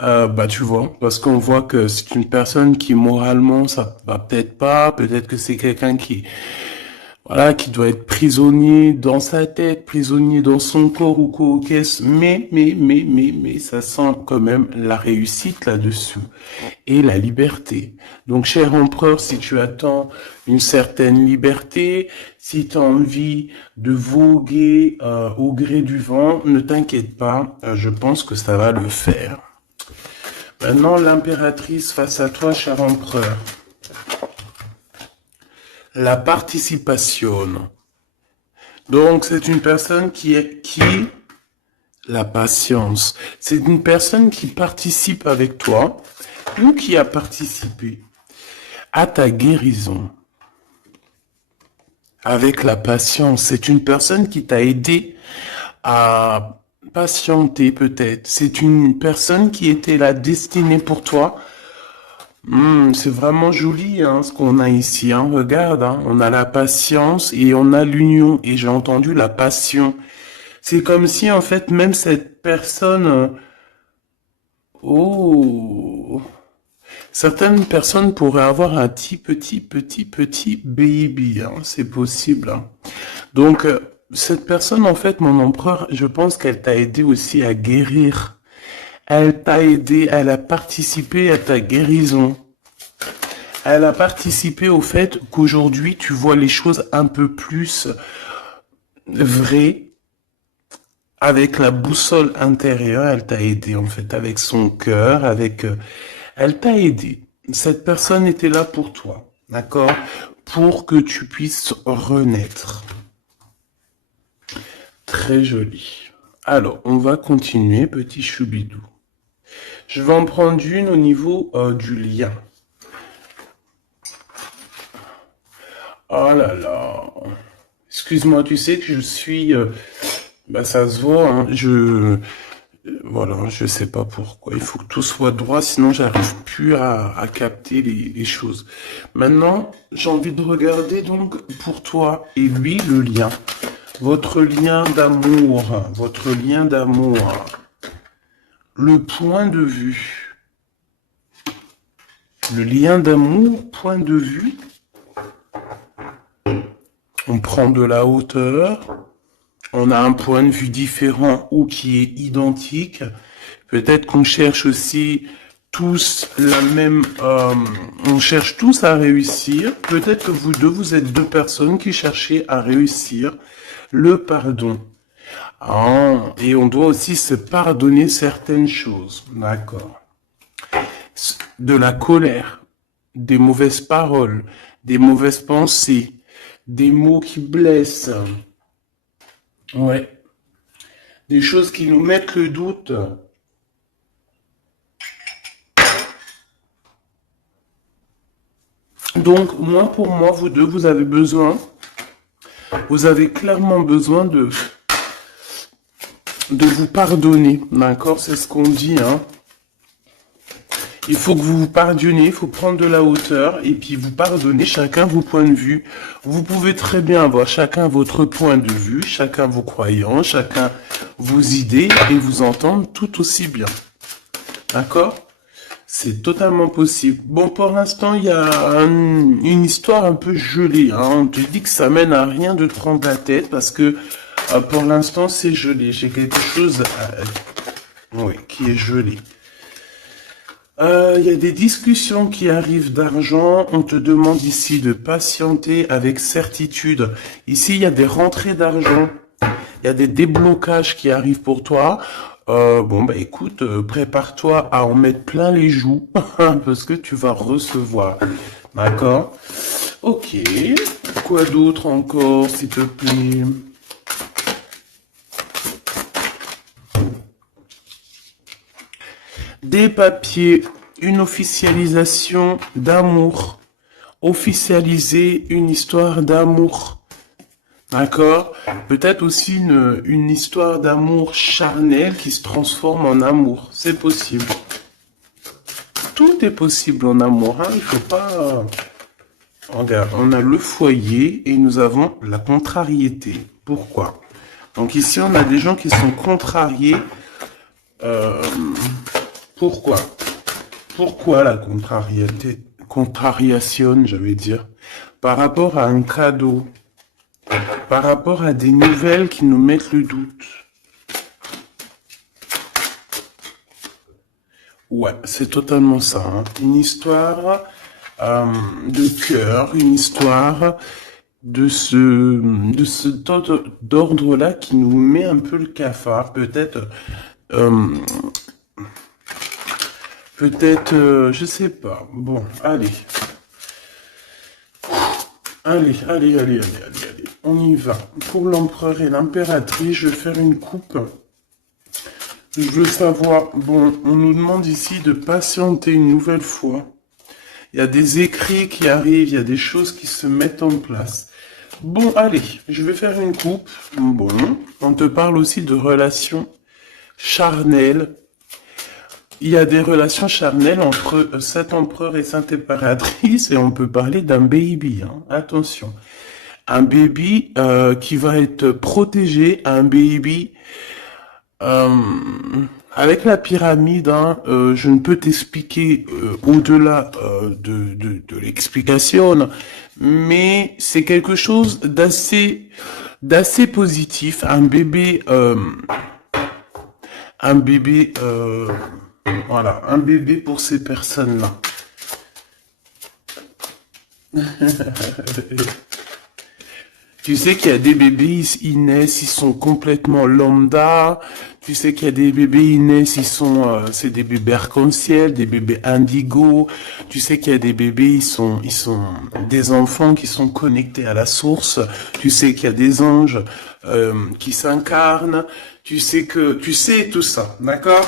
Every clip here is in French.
Bah tu vois, parce qu'on voit que c'est une personne qui moralement ça va peut-être pas, peut-être que c'est quelqu'un qui voilà, qui doit être prisonnier dans sa tête, prisonnier dans son corps ou quoi, qu'est-ce, mais, ça sent quand même la réussite là-dessus et la liberté. Donc, cher empereur, si tu attends une certaine liberté, si tu as envie de voguer au gré du vent, ne t'inquiète pas, je pense que ça va le faire. Maintenant, l'impératrice face à toi, cher empereur. La participation. Donc, c'est une personne qui la patience. C'est une personne qui participe avec toi ou qui a participé à ta guérison. Avec la patience, c'est une personne qui t'a aidé à patienter peut-être. C'est une personne qui était là destinée pour toi. C'est vraiment joli hein, ce qu'on a ici. Hein. Regarde, hein, on a la patience et on a l'union. Et j'ai entendu la passion. C'est comme si en fait même cette personne... oh, certaines personnes pourraient avoir un petit baby. Hein, c'est possible. Hein. Donc cette personne en fait, mon empereur, je pense qu'elle t'a aidé aussi à guérir. Elle t'a aidé, elle a participé à ta guérison. Elle a participé au fait qu'aujourd'hui tu vois les choses un peu plus vraies. Avec la boussole intérieure, elle t'a aidé en fait, avec son cœur, avec... elle t'a aidé. Cette personne était là pour toi, d'accord? Pour que tu puisses renaître. Très joli. Alors, on va continuer, petit choubidou. Je vais en prendre une au niveau du lien. Oh là là. Excuse-moi, tu sais que je suis... bah ça se voit, hein, voilà, je sais pas pourquoi. Il faut que tout soit droit, sinon j'arrive plus à capter les choses. Maintenant, j'ai envie de regarder donc pour toi et lui le lien. Votre lien d'amour, votre lien d'amour. Le point de vue. Le lien d'amour, point de vue. On prend de la hauteur. On a un point de vue différent ou qui est identique. Peut-être qu'on cherche aussi tous la même... on cherche tous à réussir. Peut-être que vous deux, vous êtes deux personnes qui cherchez à réussir le pardon. Ah, et on doit aussi se pardonner certaines choses. D'accord. De la colère, des mauvaises paroles, des mauvaises pensées, des mots qui blessent. Ouais. Des choses qui nous mettent le doute. Donc, pour moi, vous deux, vous avez clairement besoin de vous pardonner. D'accord? C'est ce qu'on dit, hein. Il faut que vous vous pardonniez, il faut prendre de la hauteur et puis vous pardonnez chacun vos points de vue. Vous pouvez très bien avoir chacun votre point de vue, chacun vos croyances, chacun vos idées et vous entendre tout aussi bien. D'accord? C'est totalement possible. Bon, pour l'instant, il y a une histoire un peu gelée. Hein. On te dit que ça mène à rien de te prendre la tête parce que pour l'instant, c'est gelé. J'ai quelque chose oui, qui est gelé. Il y a des discussions qui arrivent d'argent. On te demande ici de patienter avec certitude. Ici, il y a des rentrées d'argent. Il y a des déblocages qui arrivent pour toi. Bon, bah écoute, prépare-toi à en mettre plein les joues parce que tu vas recevoir. D'accord? Ok. Quoi d'autre encore, s'il te plaît? Des papiers, une officialisation d'amour. Officialiser une histoire d'amour. D'accord? Peut-être aussi une histoire d'amour charnel qui se transforme en amour. C'est possible. Tout est possible en amour. Hein? Il faut pas... Regarde, on a le foyer et nous avons la contrariété. Pourquoi? Donc ici, on a des gens qui sont contrariés Pourquoi? Pourquoi la contrariation, j'allais dire, par rapport à un cadeau, par rapport à des nouvelles qui nous mettent le doute? Ouais, c'est totalement ça, hein. Une histoire de cœur, une histoire d'ordre-là qui nous met un peu le cafard, euh, je sais pas. Bon, allez, on y va. Pour l'empereur et l'impératrice, je vais faire une coupe. Je veux savoir, bon, on nous demande ici de patienter une nouvelle fois. Il y a des écrits qui arrivent, il y a des choses qui se mettent en place. Bon, allez, je vais faire une coupe. Bon, on te parle aussi de relations charnelles. Il y a des relations charnelles entre cet empereur et cette impératrice et on peut parler d'un baby, hein. Attention. Un baby qui va être protégé, un baby avec la pyramide, hein, je ne peux t'expliquer au-delà de l'explication, mais c'est quelque chose d'assez positif. Un bébé, voilà, un bébé pour ces personnes-là. Tu sais qu'il y a des bébés, ils naissent, ils sont complètement lambda. Tu sais qu'il y a des bébés, ils naissent, c'est des bébés arc-en-ciel, des bébés indigo. Tu sais qu'il y a des bébés, ils sont des enfants qui sont connectés à la source. Tu sais qu'il y a des anges qui s'incarnent. Tu sais tout ça, d'accord?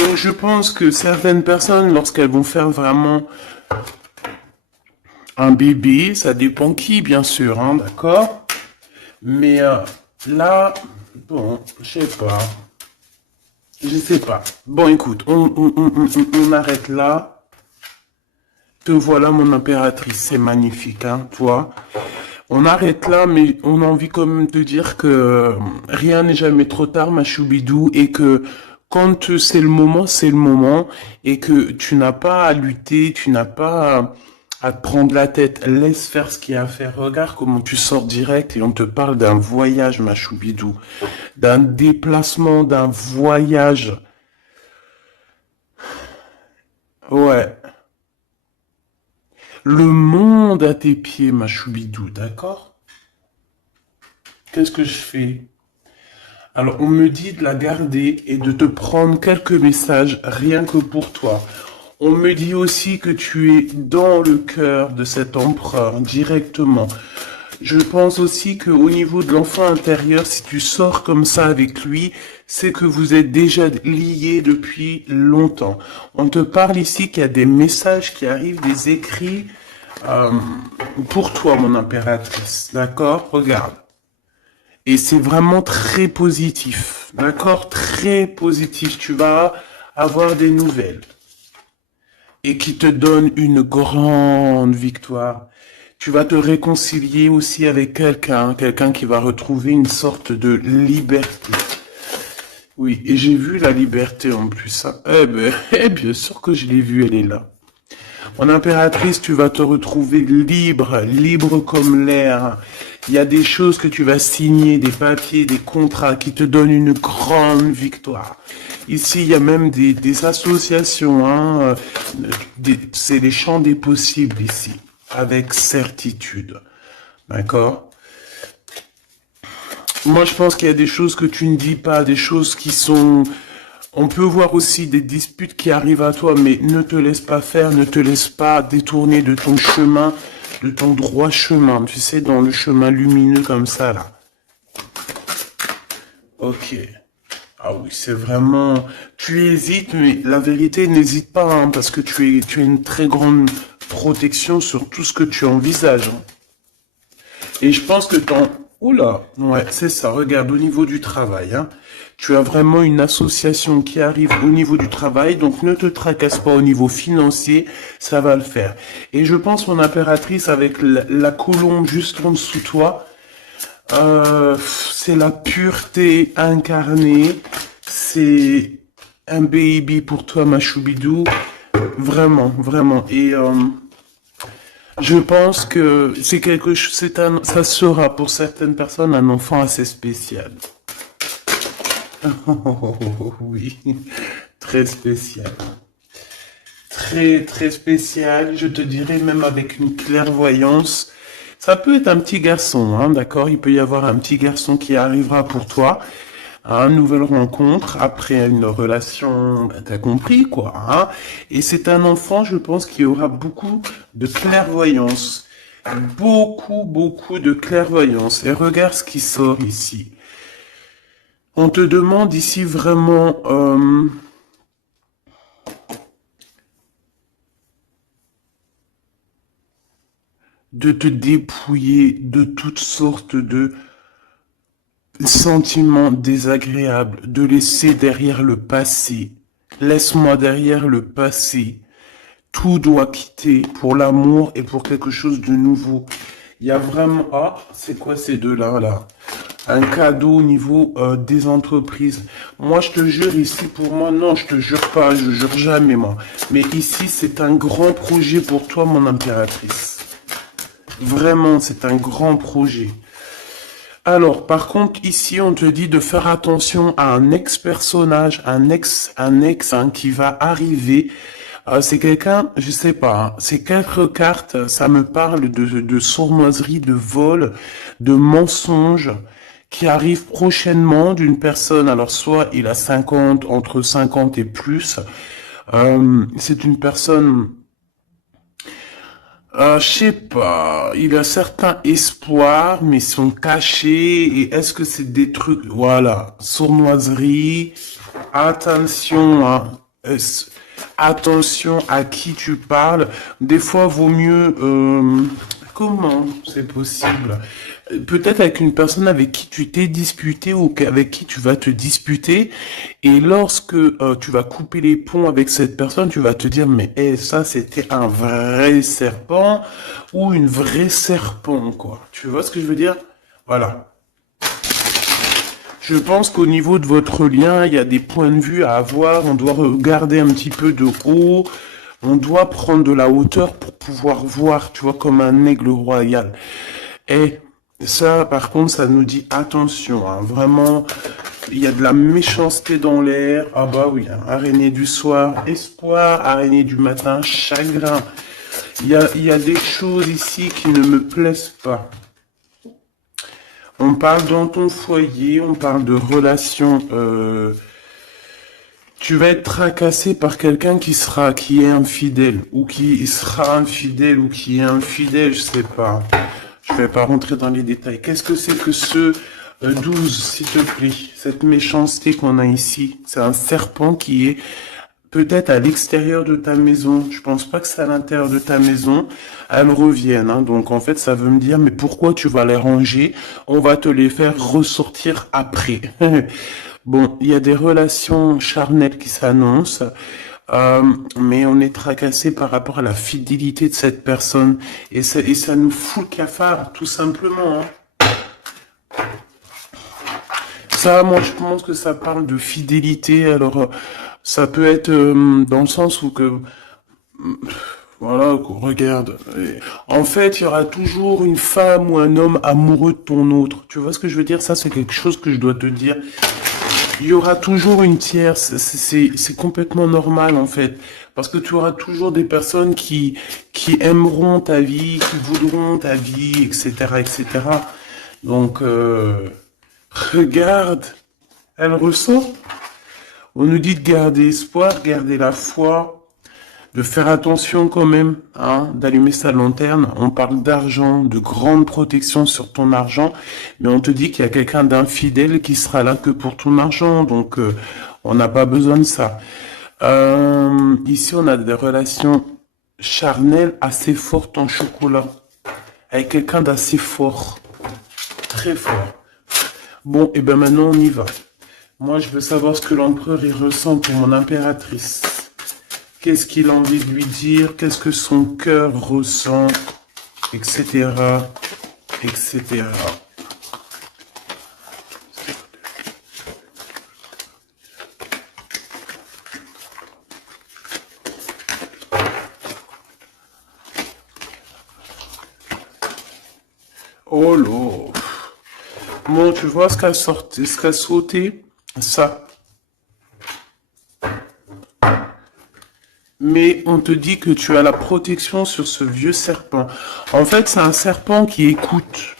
Donc je pense que certaines personnes, lorsqu'elles vont faire vraiment un bébé, ça dépend qui, bien sûr, hein, d'accord? Mais là, bon, je sais pas. Bon, écoute, on arrête là. Te voilà, mon impératrice, c'est magnifique, hein, toi. On arrête là, mais on a envie quand même de dire que rien n'est jamais trop tard, ma choubidou, et que quand c'est le moment, et que tu n'as pas à lutter, tu n'as pas à te prendre la tête, laisse faire ce qu'il y a à faire. Regarde comment tu sors direct et on te parle d'un voyage, ma choubidou, d'un déplacement, d'un voyage. Ouais. Le monde à tes pieds, ma choubidou, d'accord? Qu'est-ce que je fais? Alors, on me dit de la garder et de te prendre quelques messages rien que pour toi. On me dit aussi que tu es dans le cœur de cet empereur directement. Je pense aussi qu'au niveau de l'enfant intérieur, si tu sors comme ça avec lui, c'est que vous êtes déjà liés depuis longtemps. On te parle ici qu'il y a des messages qui arrivent, des écrits pour toi, mon impératrice. D'accord? Regarde. Et c'est vraiment très positif. D'accord? Très positif. Tu vas avoir des nouvelles. Et qui te donne une grande victoire. Tu vas te réconcilier aussi avec quelqu'un qui va retrouver une sorte de liberté. Oui, et j'ai vu la liberté en plus, hein. Bien sûr que je l'ai vue, elle est là. Mon impératrice, tu vas te retrouver libre comme l'air. Il y a des choses que tu vas signer, des papiers, des contrats qui te donnent une grande victoire. Ici, il y a même des associations, hein. C'est les champs des possibles ici, avec certitude. D'accord? Moi, je pense qu'il y a des choses que tu ne dis pas, des choses qui sont... On peut voir aussi des disputes qui arrivent à toi, mais ne te laisse pas faire, ne te laisse pas détourner de ton chemin, de ton droit chemin, tu sais, dans le chemin lumineux comme ça, là. Ok. Ah oui, c'est vraiment... Tu hésites, mais la vérité, n'hésite pas, hein, parce que tu as une très grande protection sur tout ce que tu envisages, hein. Et je pense que ton... Oula, ouais, c'est ça, regarde, au niveau du travail, hein. Tu as vraiment une association qui arrive au niveau du travail, donc ne te tracasse pas au niveau financier, ça va le faire. Et je pense, mon impératrice, avec la colombe juste en dessous de toi, c'est la pureté incarnée, c'est un baby pour toi, ma choubidou. Vraiment, vraiment. Et je pense que c'est quelque chose, ça sera pour certaines personnes un enfant assez spécial. Oui, très spécial. Très, très spécial. Je te dirais même avec une clairvoyance. Ça peut être un petit garçon, hein, d'accord? Il peut y avoir un petit garçon qui arrivera pour toi à une nouvelle rencontre après une relation, ben, t'as compris quoi, hein? Et c'est un enfant, je pense, qui aura beaucoup de clairvoyance. Beaucoup, beaucoup de clairvoyance. Et regarde ce qui sort ici. On te demande ici vraiment de te dépouiller de toutes sortes de sentiments désagréables, de laisser derrière le passé. Laisse-moi derrière le passé. Tout doit quitter pour l'amour et pour quelque chose de nouveau. Il y a vraiment... Ah, c'est quoi ces deux-là, là? Un cadeau au niveau des entreprises. Moi, je te jure, ici, pour moi, non, je te jure pas, je jure jamais, moi. Mais ici, c'est un grand projet pour toi, mon impératrice. Vraiment, c'est un grand projet. Alors, par contre, ici, on te dit de faire attention à un ex-personnage, un ex hein, qui va arriver. C'est quelqu'un, je sais pas, hein, ces quatre cartes, ça me parle de sournoiserie, de vol, de mensonge qui arrive prochainement d'une personne. Alors, soit il a 50, entre 50 et plus. C'est une personne je sais pas, il a certains espoirs, mais sont cachés. Et est-ce que c'est des trucs, voilà, sournoiserie, attention, hein, attention à qui tu parles. Des fois, vaut mieux, comment c'est possible? Peut-être avec une personne avec qui tu t'es disputé ou avec qui tu vas te disputer. Et lorsque tu vas couper les ponts avec cette personne, tu vas te dire, mais ça, c'était un vrai serpent ou une vraie serpent, quoi. Tu vois ce que je veux dire? Voilà. Je pense qu'au niveau de votre lien, il y a des points de vue à avoir. On doit regarder un petit peu de haut. On doit prendre de la hauteur pour pouvoir voir, tu vois, comme un aigle royal. Et ça, par contre, ça nous dit attention, hein, vraiment, il y a de la méchanceté dans l'air. Ah bah oui, hein, araignée du soir, espoir, araignée du matin, chagrin. Il y a des choses ici qui ne me plaisent pas. On parle dans ton foyer, on parle de relations. Tu vas être tracassé par quelqu'un qui est infidèle, ou qui sera infidèle, ou qui est infidèle, je sais pas. Je vais pas rentrer dans les détails. Qu'est-ce que c'est que ce 12, s'il te plaît? Cette méchanceté qu'on a ici. C'est un serpent qui est peut-être à l'extérieur de ta maison. Je pense pas que c'est à l'intérieur de ta maison. Elles reviennent. Hein. Donc en fait, ça veut me dire, mais pourquoi tu vas les ranger? On va te les faire ressortir après. Bon, il y a des relations charnelles qui s'annoncent. Mais on est tracassé par rapport à la fidélité de cette personne et ça nous fout le cafard, tout simplement. Hein. Ça, moi, je pense que ça parle de fidélité. Alors, ça peut être dans le sens où que, voilà, regarde. En fait, il y aura toujours une femme ou un homme amoureux de ton autre. Tu vois ce que je veux dire? Ça, c'est quelque chose que je dois te dire. Il y aura toujours une tierce, c'est complètement normal en fait, parce que tu auras toujours des personnes qui aimeront ta vie, qui voudront ta vie, etc., etc. Donc regarde, elle ressort. On nous dit de garder espoir, garder la foi, de faire attention quand même, hein, d'allumer sa lanterne. On parle d'argent, de grande protection sur ton argent, mais on te dit qu'il y a quelqu'un d'infidèle qui sera là que pour ton argent, donc on n'a pas besoin de ça. Ici, on a des relations charnelles assez fortes en chocolat, avec quelqu'un d'assez fort, très fort. Bon, et ben maintenant on y va. Moi, je veux savoir ce que l'empereur il ressent pour mon impératrice. Qu'est-ce qu'il a envie de lui dire, qu'est-ce que son cœur ressent, etc., etc. Oh là. Bon, tu vois ce qu'a sauté? Ça. Mais on te dit que tu as la protection sur ce vieux serpent. En fait, c'est un serpent qui écoute.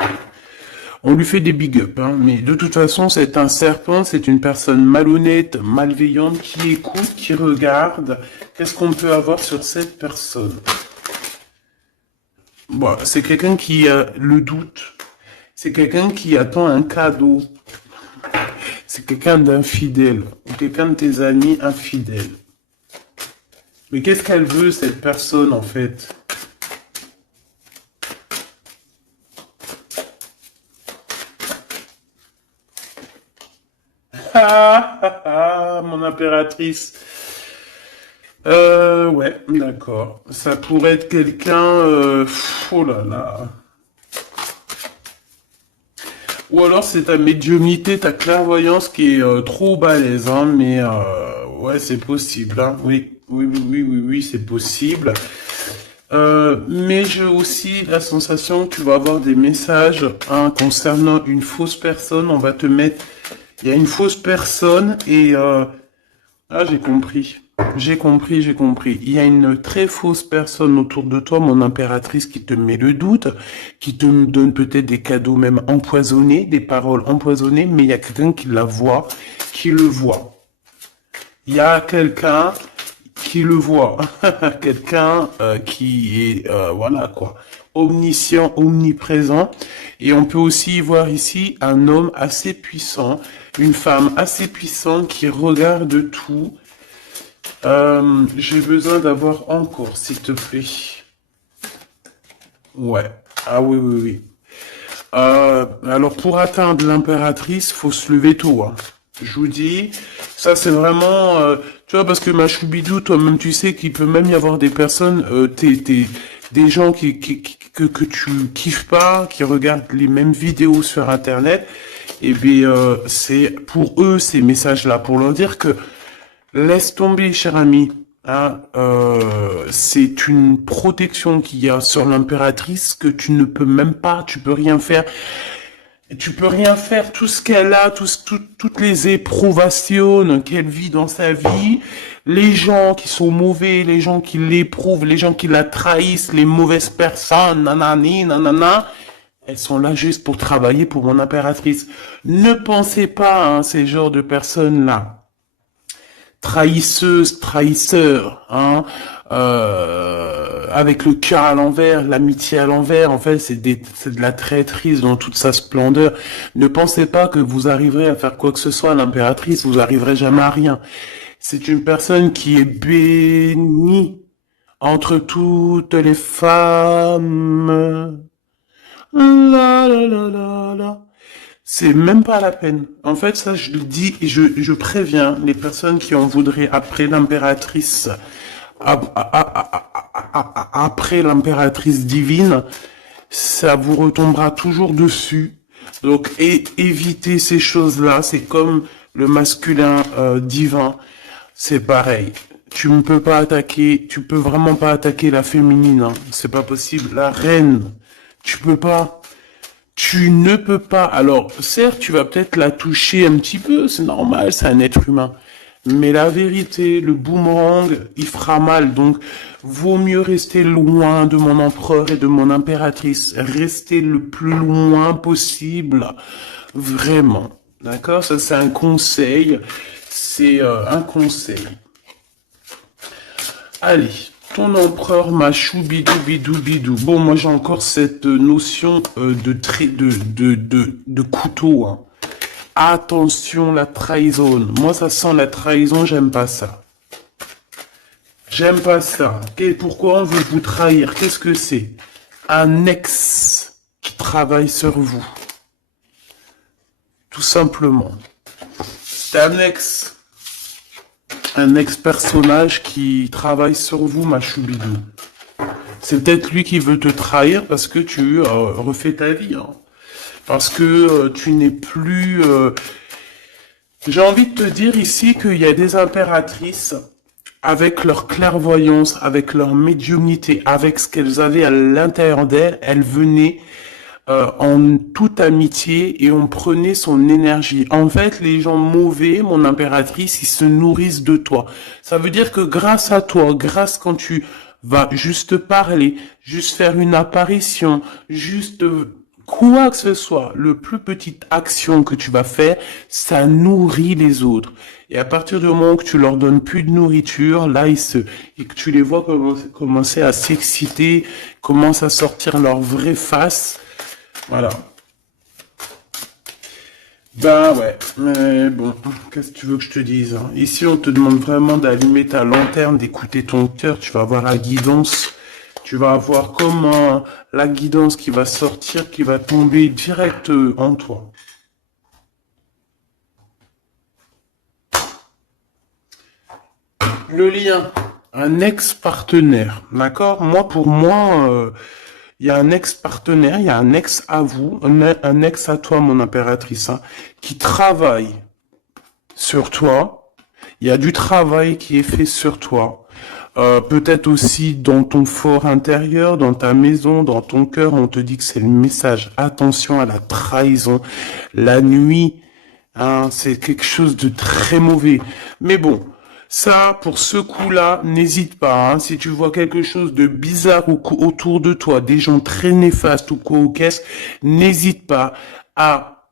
On lui fait des big up, hein, mais de toute façon, c'est un serpent, c'est une personne malhonnête, malveillante, qui écoute, qui regarde. Qu'est-ce qu'on peut avoir sur cette personne? Bon, c'est quelqu'un qui a le doute. C'est quelqu'un qui attend un cadeau. C'est quelqu'un d'infidèle. Ou quelqu'un de tes amis infidèles. Mais qu'est-ce qu'elle veut, cette personne, en fait? Ah, ah, ah, mon impératrice. Ouais, d'accord. Ça pourrait être quelqu'un... oh là là. Ou alors c'est ta médiumnité, ta clairvoyance qui est trop balèze, hein, mais ouais, c'est possible, hein. Oui, oui, oui, oui, oui, oui, c'est possible. Mais j'ai aussi la sensation que tu vas avoir des messages, hein, concernant une fausse personne. On va te mettre... Il y a une fausse personne et... ah, j'ai compris. J'ai compris, j'ai compris. Il y a une très fausse personne autour de toi, mon impératrice, qui te met le doute, qui te donne peut-être des cadeaux même empoisonnés, des paroles empoisonnées, mais il y a quelqu'un qui la voit, qui le voit. Il y a quelqu'un qui le voit. Quelqu'un qui est, voilà quoi, omniscient, omniprésent. Et on peut aussi voir ici un homme assez puissant, une femme assez puissante qui regarde tout. J'ai besoin d'avoir encore, s'il te plaît. Ouais. Ah oui, oui, oui. Alors pour atteindre l'impératrice, faut se lever tôt, hein. Je vous dis, ça c'est vraiment, tu vois, parce que ma choubidou, toi-même tu sais qu'il peut même y avoir des personnes, des gens que tu kiffes pas, qui regardent les mêmes vidéos sur internet, et bien c'est pour eux ces messages-là, pour leur dire que laisse tomber, cher ami. Hein, c'est une protection qu'il y a sur l'impératrice que tu ne peux même pas, tu peux rien faire. Tu peux rien faire, tout ce qu'elle a, toutes les éprouvations qu'elle vit dans sa vie, les gens qui sont mauvais, les gens qui l'éprouvent, les gens qui la trahissent, les mauvaises personnes, nanani, nanana, elles sont là juste pour travailler pour mon impératrice. Ne pensez pas, hein, ces genres de personnes-là, trahisseuses, trahisseurs, hein, avec le cœur à l'envers, l'amitié à l'envers, en fait, c'est de la traîtrise dans toute sa splendeur. Ne pensez pas que vous arriverez à faire quoi que ce soit à l'impératrice, vous arriverez jamais à rien. C'est une personne qui est bénie entre toutes les femmes. La la la la la. C'est même pas la peine. En fait, ça, je le dis et je préviens les personnes qui en voudraient après l'impératrice, après l'impératrice divine, ça vous retombera toujours dessus. Donc, évitez ces choses-là. C'est comme le masculin divin. C'est pareil. Tu ne peux pas attaquer, tu peux vraiment pas attaquer la féminine, hein. C'est pas possible. La reine, tu peux pas. Tu ne peux pas. Alors, certes, tu vas peut-être la toucher un petit peu, c'est normal, c'est un être humain. Mais la vérité, le boomerang, il fera mal. Donc, vaut mieux rester loin de mon empereur et de mon impératrice. Rester le plus loin possible. Vraiment. D'accord? Ça, c'est un conseil. C'est un conseil. Allez. Ton empereur machou bidou bidou bidou. Bon, moi j'ai encore cette notion de couteau, hein. Attention, la trahison. Moi ça sent la trahison, j'aime pas ça. J'aime pas ça. Pourquoi on veut vous trahir? Qu'est-ce que c'est? Un ex qui travaille sur vous. Tout simplement. C'est un ex-personnage qui travaille sur vous, ma choubidou. C'est peut-être lui qui veut te trahir parce que tu refais ta vie, hein. Parce que tu n'es plus... J'ai envie de te dire ici qu'il y a des impératrices, avec leur clairvoyance, avec leur médiumnité, avec ce qu'elles avaient à l'intérieur d'elles, elles venaient en toute amitié et on prenait son énergie. En fait, les gens mauvais, mon impératrice, ils se nourrissent de toi. Ça veut dire que grâce à toi, grâce quand tu vas juste parler, juste faire une apparition, juste quoi que ce soit, le plus petite action que tu vas faire, ça nourrit les autres. Et à partir du moment que tu leur donnes plus de nourriture, là, et que tu les vois commencer à s'exciter, commencent à sortir leur vraie face. Voilà. Ben ouais, mais bon, qu'est-ce que tu veux que je te dise, hein? Ici, on te demande vraiment d'allumer ta lanterne, d'écouter ton cœur, tu vas avoir la guidance, tu vas avoir comment la guidance qui va sortir, qui va tomber direct en toi. Le lien, un ex-partenaire, d'accord? Moi, pour moi, il y a un ex-partenaire, il y a un ex à vous, un ex à toi, mon impératrice, hein, qui travaille sur toi. Il y a du travail qui est fait sur toi. Peut-être aussi dans ton fort intérieur, dans ta maison, dans ton cœur, on te dit que c'est le message. Attention à la trahison. La nuit, hein, c'est quelque chose de très mauvais. Mais bon, ça, pour ce coup-là, n'hésite pas. Hein, si tu vois quelque chose de bizarre autour de toi, des gens très néfastes ou quoi ou qu'est-ce, n'hésite pas à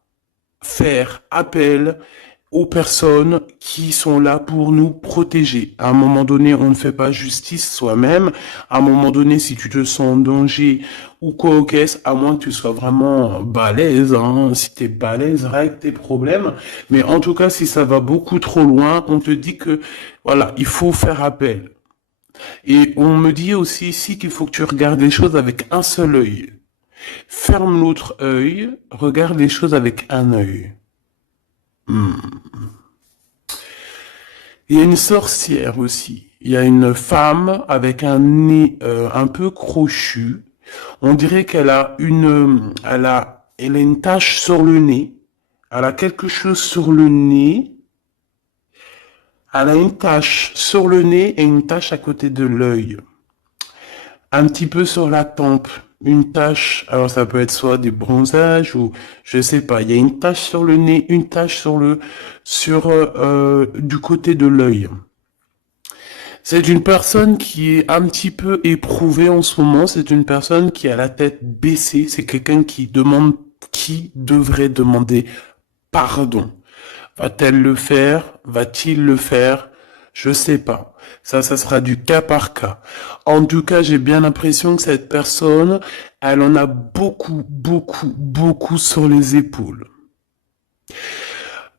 faire appel aux personnes qui sont là pour nous protéger. À un moment donné, on ne fait pas justice soi-même. À un moment donné, si tu te sens en danger ou quoi au caisse, à moins que tu sois vraiment balèze, hein, si t'es balèze, règle tes problèmes. Mais en tout cas, si ça va beaucoup trop loin, on te dit que, voilà, il faut faire appel. Et on me dit aussi ici qu'il faut que tu regardes les choses avec un seul œil. Ferme l'autre œil, regarde les choses avec un œil. Il y a une sorcière aussi. Il y a une femme avec un nez un peu crochu. On dirait elle a une tache sur le nez. Elle a quelque chose sur le nez. Elle a une tache sur le nez et une tache à côté de l'œil. Un petit peu sur la tempe. Une tache, alors ça peut être soit des bronzages ou je sais pas. Il y a une tache sur le nez, une tache du côté de l'œil. C'est une personne qui est un petit peu éprouvée en ce moment. C'est une personne qui a la tête baissée. C'est quelqu'un qui devrait demander pardon. Va-t-elle le faire? Va-t-il le faire? Je sais pas. Ça sera du cas par cas. En tout cas, j'ai bien l'impression que cette personne, elle en a beaucoup, beaucoup, beaucoup sur les épaules.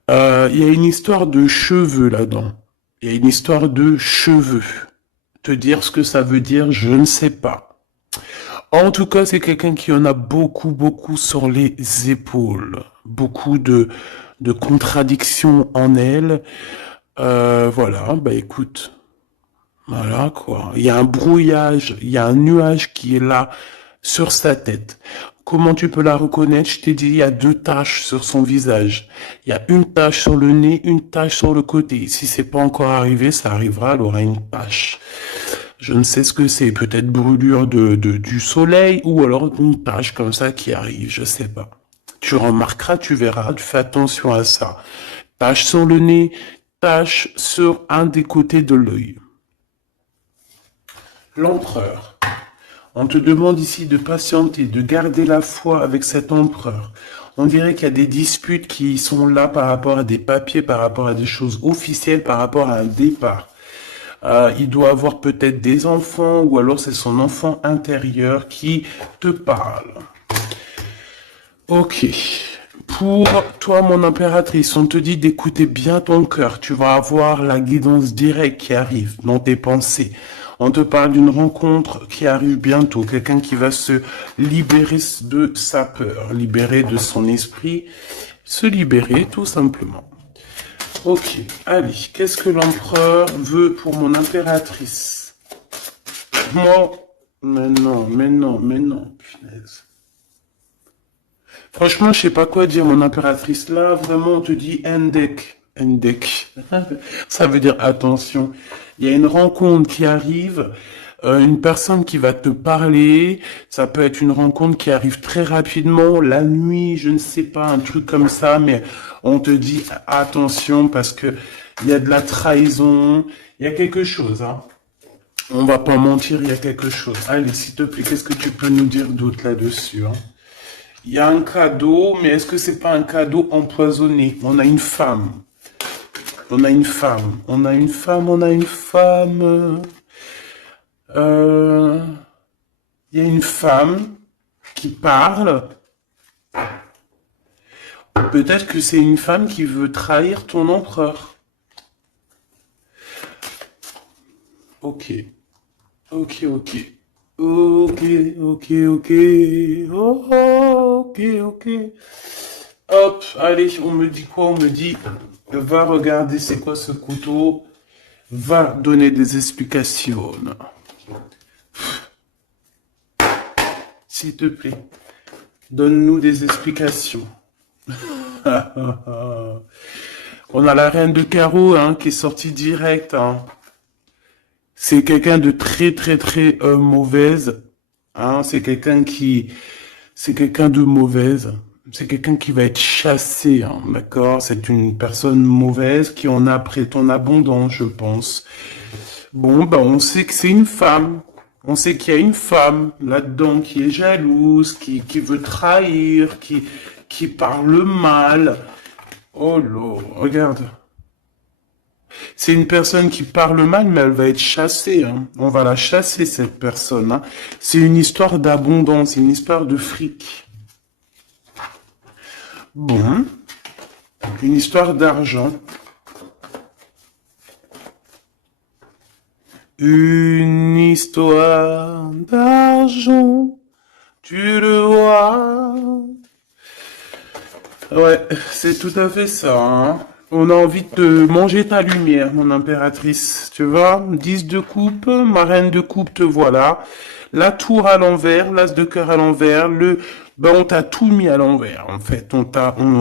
Il y a une histoire de cheveux là-dedans. Il y a une histoire de cheveux. Te dire ce que ça veut dire, je ne sais pas. En tout cas, c'est quelqu'un qui en a beaucoup, beaucoup sur les épaules. Beaucoup de contradictions en elle. Voilà, bah écoute, voilà quoi. Il y a un brouillage, il y a un nuage qui est là sur sa tête. Comment tu peux la reconnaître? Je t'ai dit, il y a 2 taches sur son visage. Il y a une tache sur le nez, une tache sur le côté. Si c'est pas encore arrivé, ça arrivera, elle aura une tache. Je ne sais ce que c'est, peut-être brûlure du soleil ou alors une tache comme ça qui arrive, je sais pas. Tu remarqueras, tu verras, tu fais attention à ça. Tache sur le nez, tache sur un des côtés de l'œil. L'empereur. On te demande ici de patienter, de garder la foi avec cet empereur. On dirait qu'il y a des disputes qui sont là par rapport à des papiers, par rapport à des choses officielles, par rapport à un départ. Il doit avoir peut-être des enfants ou alors c'est son enfant intérieur qui te parle. Ok. Pour toi, mon impératrice, on te dit d'écouter bien ton cœur. Tu vas avoir la guidance directe qui arrive dans tes pensées. On te parle d'une rencontre qui arrive bientôt. Quelqu'un qui va se libérer de sa peur, libérer de son esprit, se libérer tout simplement. Ok, allez, qu'est-ce que l'empereur veut pour mon impératrice? Moi, mais non, punaise. Franchement, je sais pas quoi dire, mon impératrice. Là, vraiment, on te dit Endek. Endek. Ça veut dire attention. Il y a une rencontre qui arrive. une personne qui va te parler, ça peut être une rencontre qui arrive très rapidement, la nuit, je ne sais pas, un truc comme ça, mais on te dit attention parce que il y a de la trahison, il y a quelque chose, hein. On va pas mentir, il y a quelque chose. Allez, s'il te plaît, qu'est-ce que tu peux nous dire d'autre là-dessus, hein? Il y a un cadeau, mais est-ce que c'est pas un cadeau empoisonné? On a une femme. On a une femme. On a une femme, on a une femme. Euh, Il y a une femme qui parle. Peut-être que c'est une femme qui veut trahir ton empereur. Ok. Ok, ok. Ok, ok, ok. Oh, ok, ok. Hop, allez, on me dit quoi? On me dit, va regarder c'est quoi ce couteau. Va donner des explications. S'il te plaît, donne-nous des explications. On a la reine de carreau hein, qui est sortie direct. Hein. C'est quelqu'un de très très très mauvaise. Hein. C'est quelqu'un de mauvaise. C'est quelqu'un qui va être chassé, hein, d'accord? C'est une personne mauvaise qui en a après ton abondance, je pense. Bon, bah, on sait que c'est une femme. On sait qu'il y a une femme là-dedans qui est jalouse, qui veut trahir, qui parle mal. Oh là, regarde. C'est une personne qui parle mal, mais elle va être chassée. Hein. On va la chasser, cette personne. Hein. C'est une histoire d'abondance, une histoire de fric. Bon, une histoire d'argent. Une histoire d'argent, tu le vois. Ouais, c'est tout à fait ça. Hein. On a envie de manger ta lumière, mon impératrice. Tu vois, 10 de coupe, ma reine de coupe, te voilà. La tour à l'envers, l'as de cœur à l'envers, on t'a tout mis à l'envers, en fait.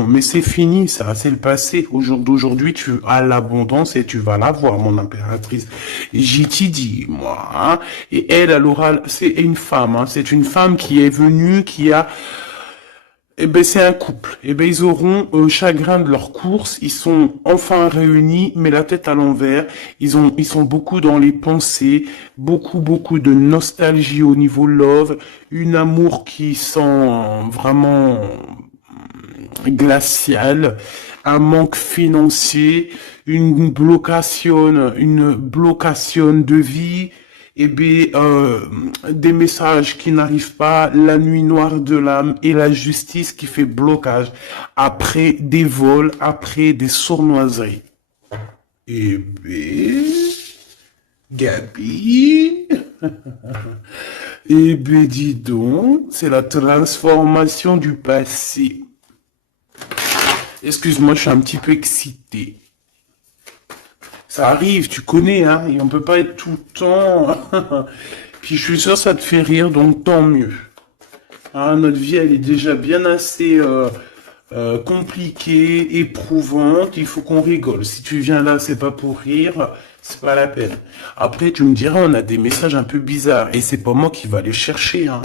Mais c'est fini, ça, c'est le passé. D'aujourd'hui, tu as l'abondance et tu vas l'avoir, mon impératrice. J'y t'y dis, moi, hein. Et elle aura, c'est une femme, hein. C'est une femme qui est venue, qui a, eh ben, c'est un couple. Eh ben, ils auront chagrin de leur course. Ils sont enfin réunis, mais la tête à l'envers. Ils sont beaucoup dans les pensées, beaucoup de nostalgie au niveau love, une amour qui sent vraiment glacial, un manque financier, une blocation de vie, et bien, des messages qui n'arrivent pas, la nuit noire de l'âme et la justice qui fait blocage après des vols, après des sournoiseries. Et bien, Gabi, et bien dis donc, c'est la transformation du passé. Excuse-moi, je suis un petit peu excité. Ça arrive, tu connais, hein, et on peut pas être tout le temps. Puis je suis sûr que ça te fait rire, donc tant mieux. Hein, notre vie, elle est déjà bien assez compliquée, éprouvante. Il faut qu'on rigole. Si tu viens là, c'est pas pour rire, c'est pas la peine. Après, tu me diras, on a des messages un peu bizarres, et c'est pas moi qui va les chercher. Hein.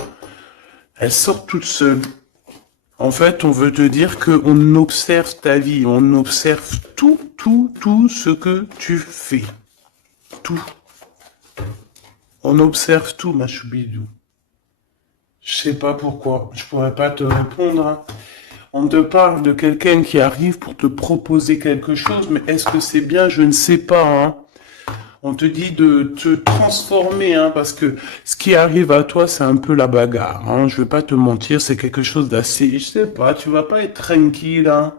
Elles sortent toutes seules. En fait, on veut te dire qu'on observe ta vie, on observe tout ce que tu fais. Tout. On observe tout, ma choubidou. Je sais pas pourquoi, je pourrais pas te répondre. Hein. On te parle de quelqu'un qui arrive pour te proposer quelque chose, mais est-ce que c'est bien? Je ne sais pas. Hein. On te dit de te transformer, hein, parce que ce qui arrive à toi, c'est un peu la bagarre. Hein. Je vais pas te mentir, c'est quelque chose d'assez... Je sais pas, tu vas pas être tranquille. Hein.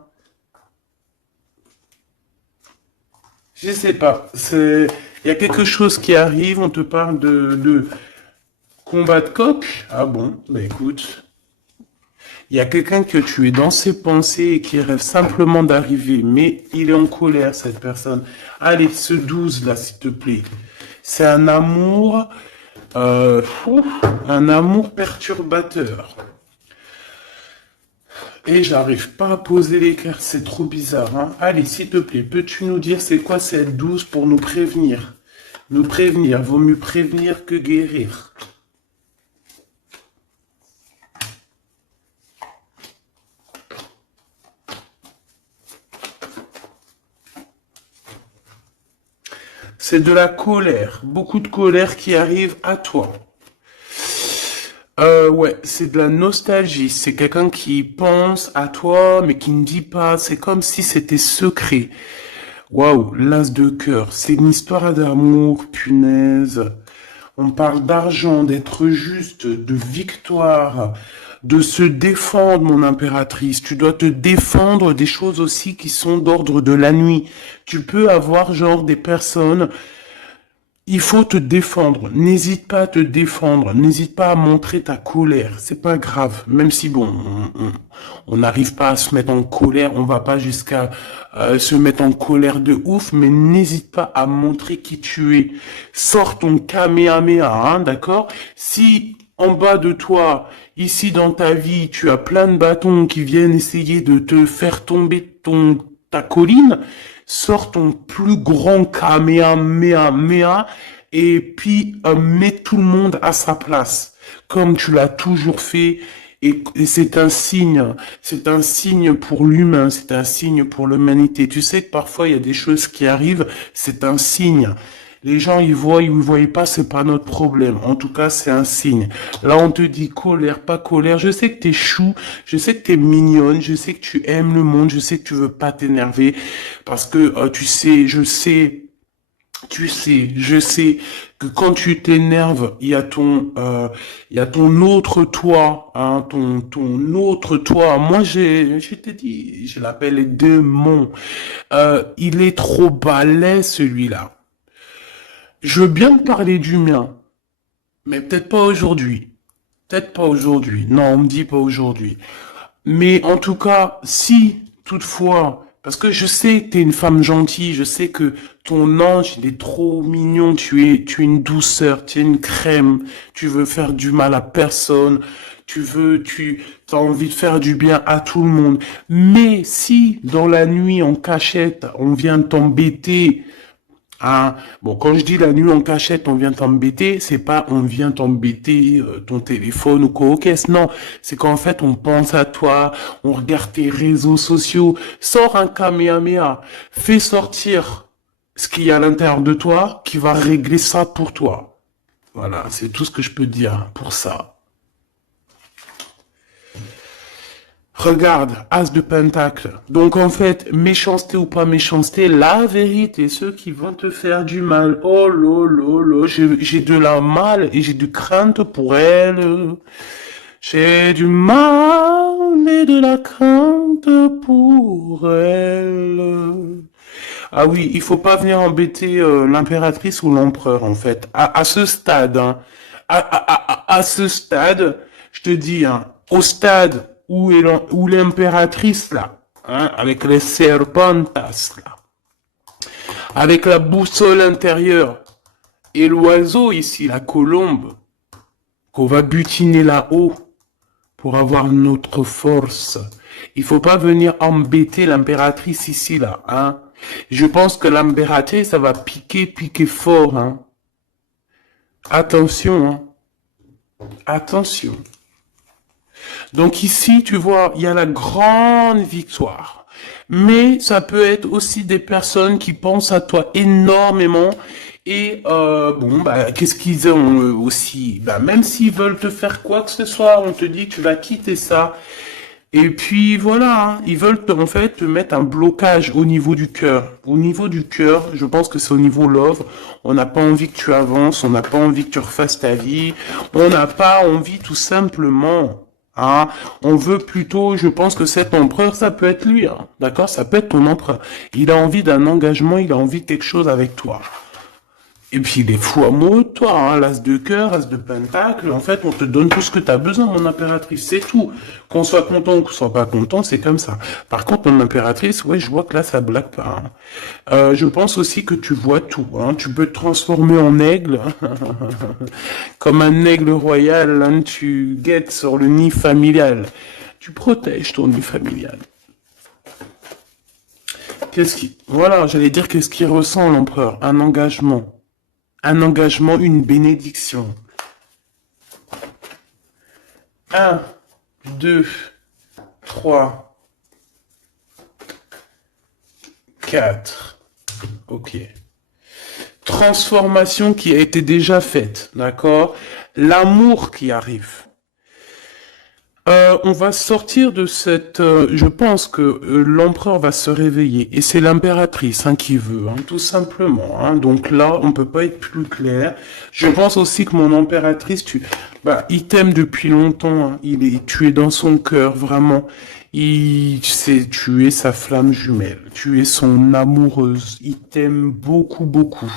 Je sais pas. Il y a quelque chose qui arrive, on te parle de combat de coq. Ah bon, bah écoute. Il y a quelqu'un que tu es dans ses pensées et qui rêve simplement d'arriver, mais il est en colère, cette personne. Allez, ce 12 là, s'il te plaît. C'est un amour perturbateur. Et j'arrive pas à poser les cartes, c'est trop bizarre. Hein. Allez, s'il te plaît, peux-tu nous dire c'est quoi cette 12 pour nous prévenir? Nous prévenir, vaut mieux prévenir que guérir. C'est de la colère, beaucoup de colère qui arrive à toi. Ouais, c'est de la nostalgie. C'est quelqu'un qui pense à toi, mais qui ne dit pas. C'est comme si c'était secret. Waouh, l'as de cœur. C'est une histoire d'amour, punaise. On parle d'argent, d'être juste, de victoire, de se défendre, mon impératrice. Tu dois te défendre des choses aussi qui sont d'ordre de la nuit. Tu peux avoir genre des personnes. Il faut te défendre. N'hésite pas à te défendre. N'hésite pas à montrer ta colère. C'est pas grave. Même si bon, on n'arrive pas à se mettre en colère, on va pas jusqu'à se mettre en colère de ouf, mais n'hésite pas à montrer qui tu es. Sors ton Kamehameha, hein, d'accord? Si en bas de toi, ici dans ta vie, tu as plein de bâtons qui viennent essayer de te faire tomber ta colline, sors ton plus grand Kamehameha et puis mets tout le monde à sa place, comme tu l'as toujours fait. Et c'est un signe pour l'humain, c'est un signe pour l'humanité. Tu sais que parfois il y a des choses qui arrivent, c'est un signe. Les gens, ils voient, ils ne voient pas, c'est pas notre problème. En tout cas, c'est un signe. Là, on te dit colère, pas colère. Je sais que t'es chou, je sais que t'es mignonne, je sais que tu aimes le monde, je sais que tu veux pas t'énerver. Parce que, je sais que quand tu t'énerves, il y a ton autre toi, hein, ton autre toi. Moi, je t'ai dit, je l'appelle démon. Il est trop balèze, celui-là. Je veux bien te parler du mien, mais peut-être pas aujourd'hui. Peut-être pas aujourd'hui. Non, on me dit pas aujourd'hui. Mais en tout cas, si toutefois, parce que je sais que t'es une femme gentille, je sais que ton ange, il est trop mignon, tu es une douceur, tu es une crème, tu veux faire du mal à personne, tu as envie de faire du bien à tout le monde. Mais si, dans la nuit, en cachette, on vient t'embêter, ah, bon, quand je dis la nuit en cachette, on vient t'embêter, c'est pas on vient t'embêter ton téléphone ou quoi aux caisses, non. C'est qu'en fait, on pense à toi, on regarde tes réseaux sociaux, sors un Kamehameha, fais sortir ce qu'il y a à l'intérieur de toi qui va régler ça pour toi. Voilà, c'est tout ce que je peux dire pour ça. Regarde, As de Pentacle. Donc en fait, méchanceté ou pas méchanceté, la vérité, ceux qui vont te faire du mal, oh lolo, j'ai de la mal et j'ai de crainte pour elle. J'ai du mal et de la crainte pour elle. Ah oui, il faut pas venir embêter l'impératrice ou l'empereur en fait. À ce stade, hein, à ce stade, je te dis, hein, au stade où l'impératrice là, hein, avec les serpentas là, avec la boussole intérieure et l'oiseau ici, la colombe, qu'on va butiner là-haut pour avoir notre force. Il faut pas venir embêter l'impératrice ici là, hein. Je pense que l'impératrice, ça va piquer fort, hein. Attention, hein. Attention. Donc ici, tu vois, il y a la grande victoire. Mais ça peut être aussi des personnes qui pensent à toi énormément. Et bon, bah, qu'est-ce qu'ils ont aussi? Bah, même s'ils veulent te faire quoi que ce soit, on te dit que tu vas quitter ça. Et puis voilà, hein, ils veulent en fait te mettre un blocage au niveau du cœur. Au niveau du cœur, je pense que c'est au niveau love. On n'a pas envie que tu avances, on n'a pas envie que tu refasses ta vie, on n'a pas envie tout simplement. Hein, on veut plutôt, je pense que cet empereur, ça peut être lui, hein, d'accord? Ça peut être ton empereur. Il a envie d'un engagement, il a envie de quelque chose avec toi. Et puis il est fou amoureux de toi, hein, l'as de cœur, as de pentacle, en fait on te donne tout ce que tu as besoin, mon impératrice, c'est tout. Qu'on soit content ou qu'on soit pas content, c'est comme ça. Par contre, mon impératrice, ouais, je vois que là ça blague pas. Hein. Je pense aussi que tu vois tout, hein. Tu peux te transformer en aigle, comme un aigle royal, hein, tu guettes sur le nid familial. Tu protèges ton nid familial. Voilà, j'allais dire qu'est-ce qu'il ressent l'empereur? Un engagement. un engagement, une bénédiction. 1, 2, 3, 4. Ok. Transformation qui a été déjà faite, d'accord? L'amour qui arrive. On va sortir de cette... je pense que l'empereur va se réveiller. Et c'est l'impératrice qui veut, tout simplement. Donc là, on peut pas être plus clair. Je pense aussi que mon impératrice, il t'aime depuis longtemps. Tu es dans son cœur, vraiment. Tu es sa flamme jumelle. Tu es son amoureuse. Il t'aime beaucoup, beaucoup.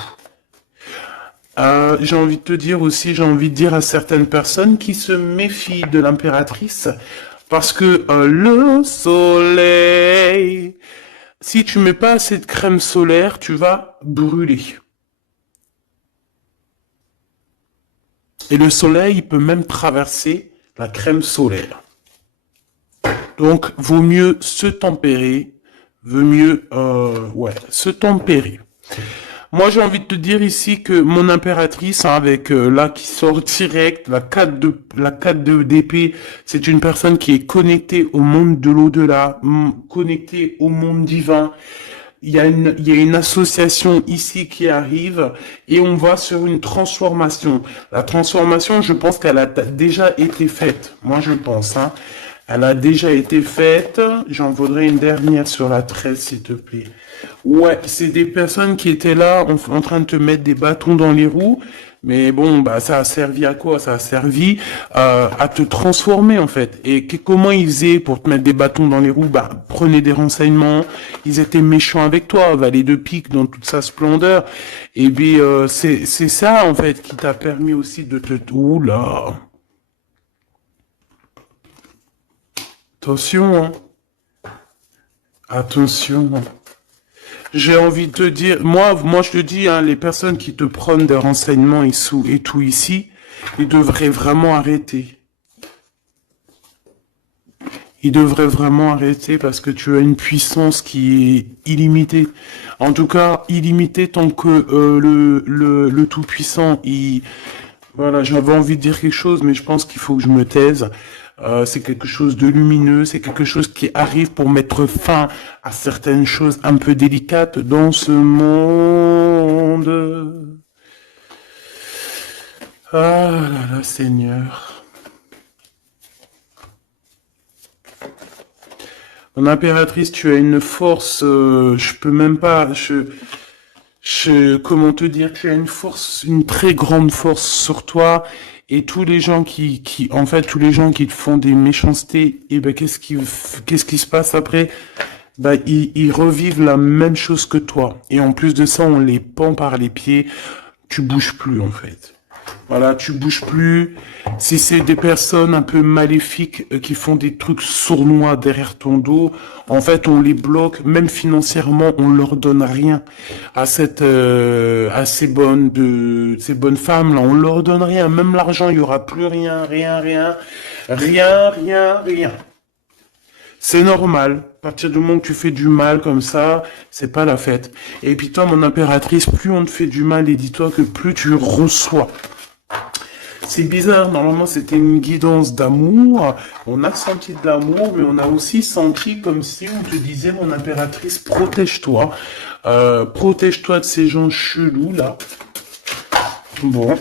J'ai envie de te dire aussi, j'ai envie de dire à certaines personnes qui se méfient de l'impératrice, parce que le soleil, si tu mets pas assez de crème solaire, tu vas brûler. Et le soleil, il peut même traverser la crème solaire. Donc, vaut mieux se tempérer, se tempérer. Moi, j'ai envie de te dire ici que mon impératrice, avec là qui sort direct, la 4 d'épée, c'est une personne qui est connectée au monde de l'au-delà, connectée au monde divin. Il y a une association ici qui arrive et on va sur une transformation. La transformation, je pense qu'elle a déjà été faite. Moi, je pense, Elle a déjà été faite. J'en voudrais une dernière sur la 13, s'il te plaît. Ouais, c'est des personnes qui étaient là en train de te mettre des bâtons dans les roues. Mais bon, ça a servi à quoi? Ça a servi à te transformer, en fait. Et comment ils faisaient pour te mettre des bâtons dans les roues? Prenez des renseignements. Ils étaient méchants avec toi, valet de pique dans toute sa splendeur. Et puis, c'est ça, en fait, qui t'a permis aussi de te... Oula! Attention, Attention. J'ai envie de te dire, moi je te dis, les personnes qui te prennent des renseignements et tout ici, ils devraient vraiment arrêter. Ils devraient vraiment arrêter parce que tu as une puissance qui est illimitée. En tout cas, illimitée tant que le Tout-Puissant, Voilà, j'avais envie de dire quelque chose, mais je pense qu'il faut que je me taise. C'est quelque chose de lumineux, c'est quelque chose qui arrive pour mettre fin à certaines choses un peu délicates dans ce monde. Ah là là, Seigneur. Mon impératrice, tu as une force, je peux même pas, comment te dire, tu as une force, une très grande force sur toi. Et tous les gens tous les gens qui te font des méchancetés, qu'est-ce qui se passe après? Ils revivent la même chose que toi. Et en plus de ça, on les pend par les pieds. Tu bouges plus, en fait. Voilà, tu bouges plus. Si c'est des personnes un peu maléfiques qui font des trucs sournois derrière ton dos, en fait, on les bloque, même financièrement, on leur donne rien à ces bonnes femmes là, on leur donne rien, même l'argent, il y aura plus rien. C'est normal. À partir du moment que tu fais du mal comme ça, c'est pas la fête. Et puis toi, mon impératrice, plus on te fait du mal, et dis-toi que plus tu reçois. C'est bizarre, normalement c'était une guidance d'amour, on a senti de l'amour, mais on a aussi senti comme si on te disait, mon impératrice, protège-toi, protège-toi de ces gens chelous là. Bon,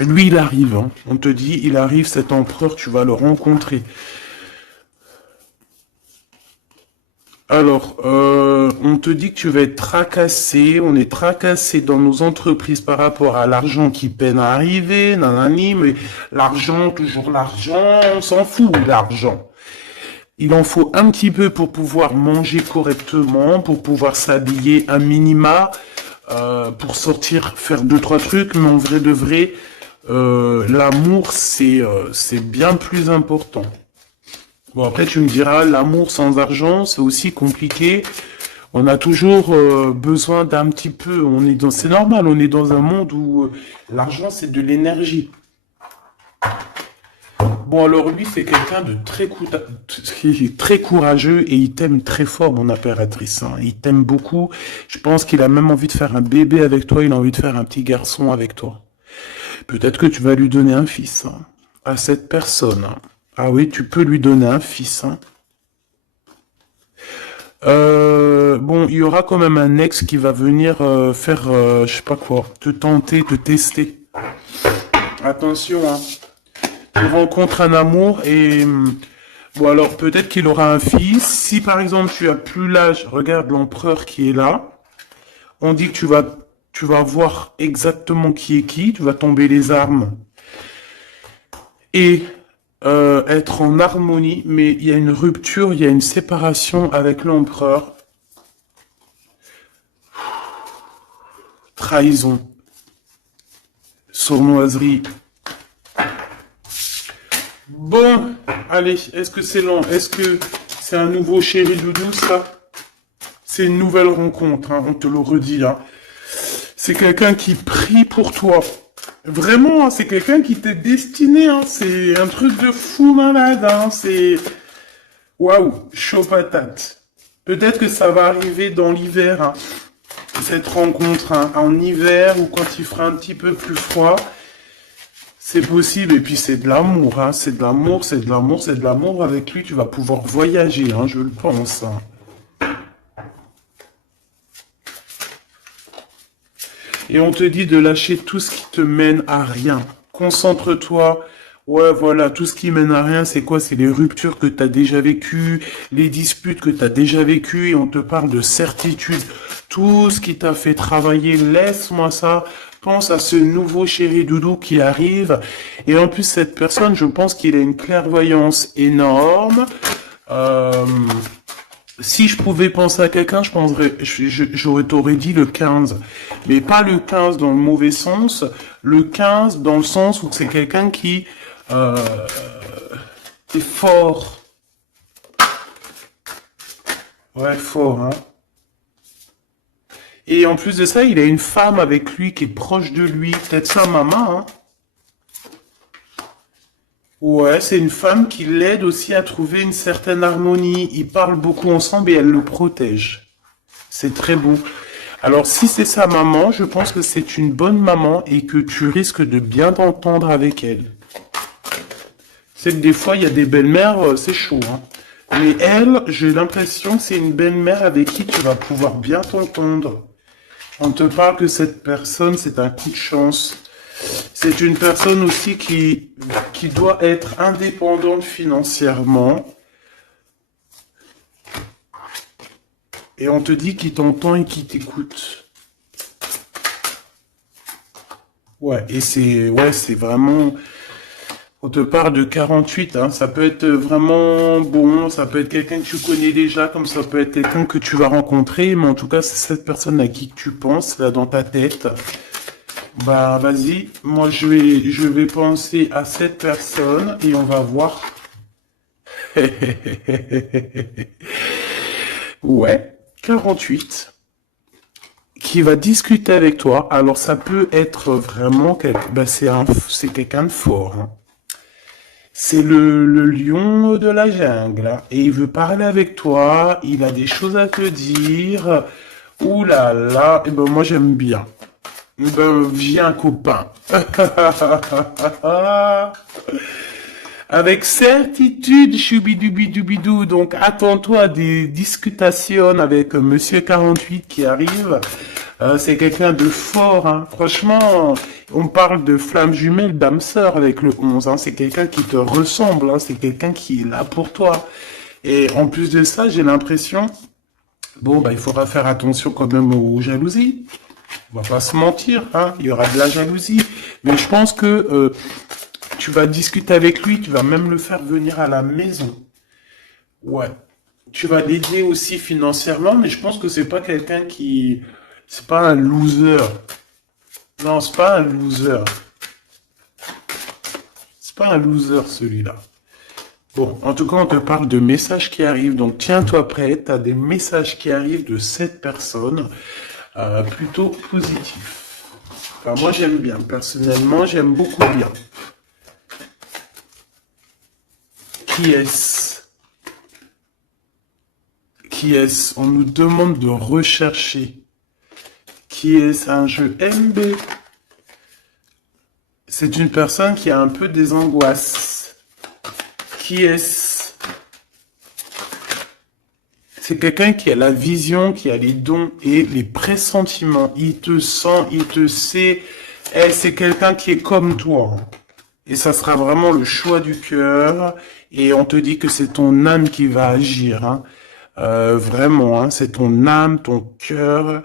lui il arrive, on te dit, il arrive, cet empereur, tu vas le rencontrer. Alors, on te dit que tu vas être tracassé, on est tracassé dans nos entreprises par rapport à l'argent qui peine à arriver, nanani, mais l'argent, toujours l'argent, on s'en fout de l'argent. Il en faut un petit peu pour pouvoir manger correctement, pour pouvoir s'habiller un minima, pour sortir, faire 2-3 trucs, mais en vrai de vrai, l'amour, c'est bien plus important. Bon, après, tu me diras, l'amour sans argent, c'est aussi compliqué. On a toujours besoin d'un petit peu. C'est normal, on est dans un monde où l'argent, c'est de l'énergie. Bon, alors lui, c'est quelqu'un de qui est très courageux et il t'aime très fort, mon impératrice, hein. Il t'aime beaucoup. Je pense qu'il a même envie de faire un bébé avec toi. Il a envie de faire un petit garçon avec toi. Peut-être que tu vas lui donner un fils, hein, à cette personne, hein. Ah oui, tu peux lui donner un fils, hein. Bon, il y aura quand même un ex qui va venir faire, je sais pas quoi, te tenter, te tester. Attention, hein. Tu rencontres un amour et bon alors peut-être qu'il aura un fils. Si par exemple tu as plus l'âge, regarde l'empereur qui est là. On dit que tu vas voir exactement qui est qui. Tu vas tomber les armes et être en harmonie. Mais il y a une rupture, il y a une séparation avec l'empereur. Trahison, sournoiserie. Bon, allez, est-ce que c'est long? Est-ce que c'est un nouveau chéri doudou, ça? C'est une nouvelle rencontre, hein, on te le redit, hein. C'est quelqu'un qui prie pour toi. Vraiment, hein, c'est quelqu'un qui t'est destiné, hein. C'est un truc de fou malade, hein. C'est... Waouh, chaud patate. Peut-être que ça va arriver dans l'hiver, hein, cette rencontre, hein, en hiver ou quand il fera un petit peu plus froid. C'est possible, et puis c'est de l'amour, hein, c'est de l'amour, c'est de l'amour, c'est de l'amour. Avec lui, tu vas pouvoir voyager, hein, je le pense, hein. Et on te dit de lâcher tout ce qui te mène à rien. Concentre-toi. Ouais, voilà, tout ce qui mène à rien, c'est quoi? C'est les ruptures que tu as déjà vécues, les disputes que tu as déjà vécues, et on te parle de certitude. Tout ce qui t'a fait travailler, laisse-moi ça. Pense à ce nouveau chéri doudou qui arrive. Et en plus, cette personne, je pense qu'il a une clairvoyance énorme. Si je pouvais penser à quelqu'un, j'aurais dit le 15. Mais pas le 15 dans le mauvais sens. Le 15 dans le sens où c'est quelqu'un qui est fort. Ouais, fort, hein. Et en plus de ça, il a une femme avec lui qui est proche de lui. Peut-être sa maman, hein. Ouais, c'est une femme qui l'aide aussi à trouver une certaine harmonie. Ils parlent beaucoup ensemble et elle le protège. C'est très beau. Alors, si c'est sa maman, je pense que c'est une bonne maman et que tu risques de bien t'entendre avec elle. C'est que des fois, il y a des belles-mères, c'est chaud, hein. Mais elle, j'ai l'impression que c'est une belle-mère avec qui tu vas pouvoir bien t'entendre. On te parle que cette personne, c'est un coup de chance. C'est une personne aussi qui doit être indépendante financièrement. Et on te dit qu'il t'entend et qu'il t'écoute. Ouais, et c'est vraiment... On te parle de 48, hein. Ça peut être vraiment bon, ça peut être quelqu'un que tu connais déjà, comme ça peut être quelqu'un que tu vas rencontrer, mais en tout cas, c'est cette personne à qui tu penses, là, dans ta tête. Bah, vas-y, moi, je vais penser à cette personne et on va voir. Ouais, 48, qui va discuter avec toi. Alors, ça peut être vraiment, c'est quelqu'un de fort, hein. C'est le lion de la jungle, hein. Et il veut parler avec toi, il a des choses à te dire. Ouh là là, et ben moi j'aime bien. Ben viens copain. Avec certitude, choubidoubidoubidou. Donc attends-toi à des discutations avec Monsieur 48 qui arrive. C'est quelqu'un de fort, hein. Franchement, on parle de flamme jumelle, d'âme sœur avec le 11, hein. C'est quelqu'un qui te ressemble, hein. C'est quelqu'un qui est là pour toi. Et en plus de ça, j'ai l'impression, bon, bah, il faudra faire attention quand même aux jalousies. On va pas se mentir, hein. Il y aura de la jalousie. Mais je pense que tu vas discuter avec lui, tu vas même le faire venir à la maison. Ouais. Tu vas l'aider aussi financièrement, mais je pense que c'est pas quelqu'un qui... C'est pas un loser. Non, c'est pas un loser. C'est pas un loser, celui-là. Bon, en tout cas, on te parle de messages qui arrivent. Donc, tiens-toi prêt. Tu as des messages qui arrivent de cette personne. Plutôt positifs. Enfin, moi, j'aime bien. Personnellement, j'aime beaucoup bien. Qui est-ce? Qui est-ce? On nous demande de rechercher. Qui est-ce? Un jeu MB. C'est une personne qui a un peu des angoisses. Qui est-ce? C'est quelqu'un qui a la vision, qui a les dons et les pressentiments. Il te sent, il te sait. Eh, c'est quelqu'un qui est comme toi. Et ça sera vraiment le choix du cœur. Et on te dit que c'est ton âme qui va agir. Hein. Vraiment, hein, c'est ton âme, ton cœur.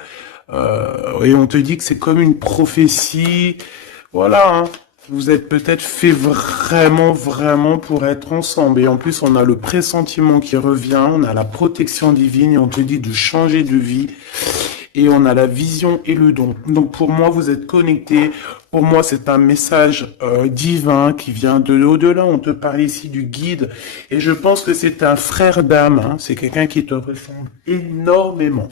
Et on te dit que c'est comme une prophétie. Voilà, hein. Vous êtes peut-être fait vraiment, vraiment pour être ensemble. Et en plus, on a le pressentiment qui revient, on a la protection divine et on te dit de changer de vie. Et on a la vision et le don. Donc pour moi, vous êtes connectés. Pour moi, c'est un message divin qui vient de l'au-delà. On te parle ici du guide. Et je pense que c'est un frère d'âme. Hein. C'est quelqu'un qui te ressemble énormément.